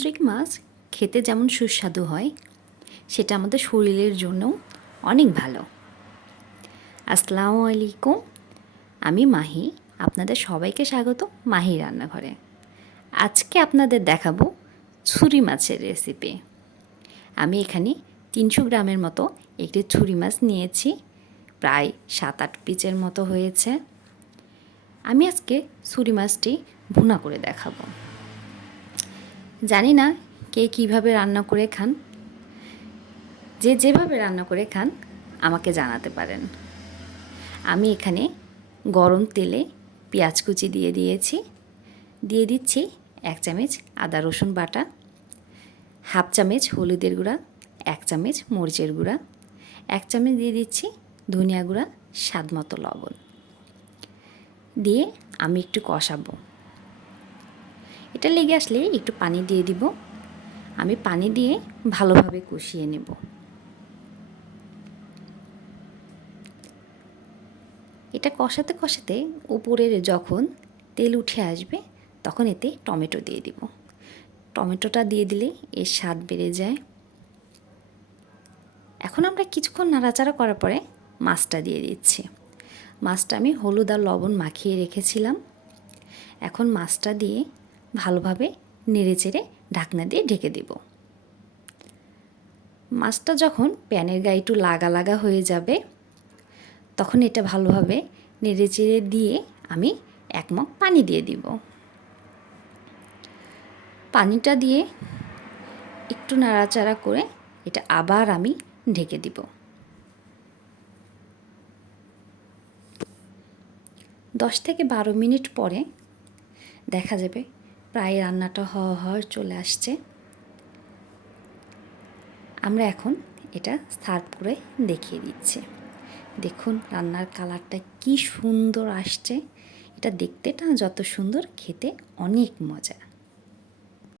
সামুদ্রিক মাছ খেতে যেমন সুস্বাদু হয়, সেটা আমাদের শরীরের জন্যও অনেক ভালো। আসসালামু আলাইকুম, আমি মাহি। আপনাদের সবাইকে স্বাগত মাহি রান্নাঘরে। আজকে আপনাদের দেখাবো ছুরি মাছের রেসিপি। আমি এখানে 300 গ্রামের মতো একটি ছুরি মাছ নিয়েছি, প্রায় 7-8 পিসের মতো হয়েছে। আমি আজকে ছুরি মাছটি ভুনা করে দেখাবো। জানি না কে কীভাবে রান্না করে খান, যে যেভাবে রান্না করে খান আমাকে জানাতে পারেন। আমি এখানে গরম তেলে পেঁয়াজ কুচি দিয়ে দিচ্ছি 1 চামচ আদা রসুন বাটা, হাফ চামচ হলুদের গুঁড়া, 1 চামচ মরিচের গুঁড়া, 1 চামচ দিয়ে দিচ্ছি ধনিয়া গুঁড়া, স্বাদ মতো লবণ দিয়ে আমি একটু কষাবো। এটা লেগে আসলে একটু পানি দিয়ে দিব। আমি পানি দিয়ে ভালোভাবে কষিয়ে নেব। এটা কষাতে কষাতে উপরের যখন তেল উঠে আসবে তখন এতে টমেটো দিয়ে দিব। টমেটোটা দিয়ে দিলে এর স্বাদ বেড়ে যায়। এখন আমরা কিছুক্ষণ নাড়াচাড়া করার পরে মাছটা দিয়ে দিচ্ছি। মাছটা আমি হলুদ আর লবণ মাখিয়ে রেখেছিলাম। এখন মাছটা দিয়ে ভালোভাবে নেড়েচেড়ে ঢাকনা দিয়ে ঢেকে দেব। মাছটা যখন প্যানের গায়ে একটু লাগা লাগা হয়ে যাবে তখন এটা ভালোভাবে নেড়েচেড়ে দিয়ে আমি 1 মগ পানি দিয়ে দিব। পানিটা দিয়ে একটু নাড়াচাড়া করে এটা আবার আমি ঢেকে দিব। 10 থেকে 12 মিনিট পরে দেখা যাবে প্রায় রান্নাটা হওয়া চলে আসছে। আমরা এখন এটা সার্ভ করে দেখিয়ে দিচ্ছি। দেখুন রান্নার কালারটা কি সুন্দর আসছে। এটা দেখতে যত সুন্দর, খেতে অনেক মজা।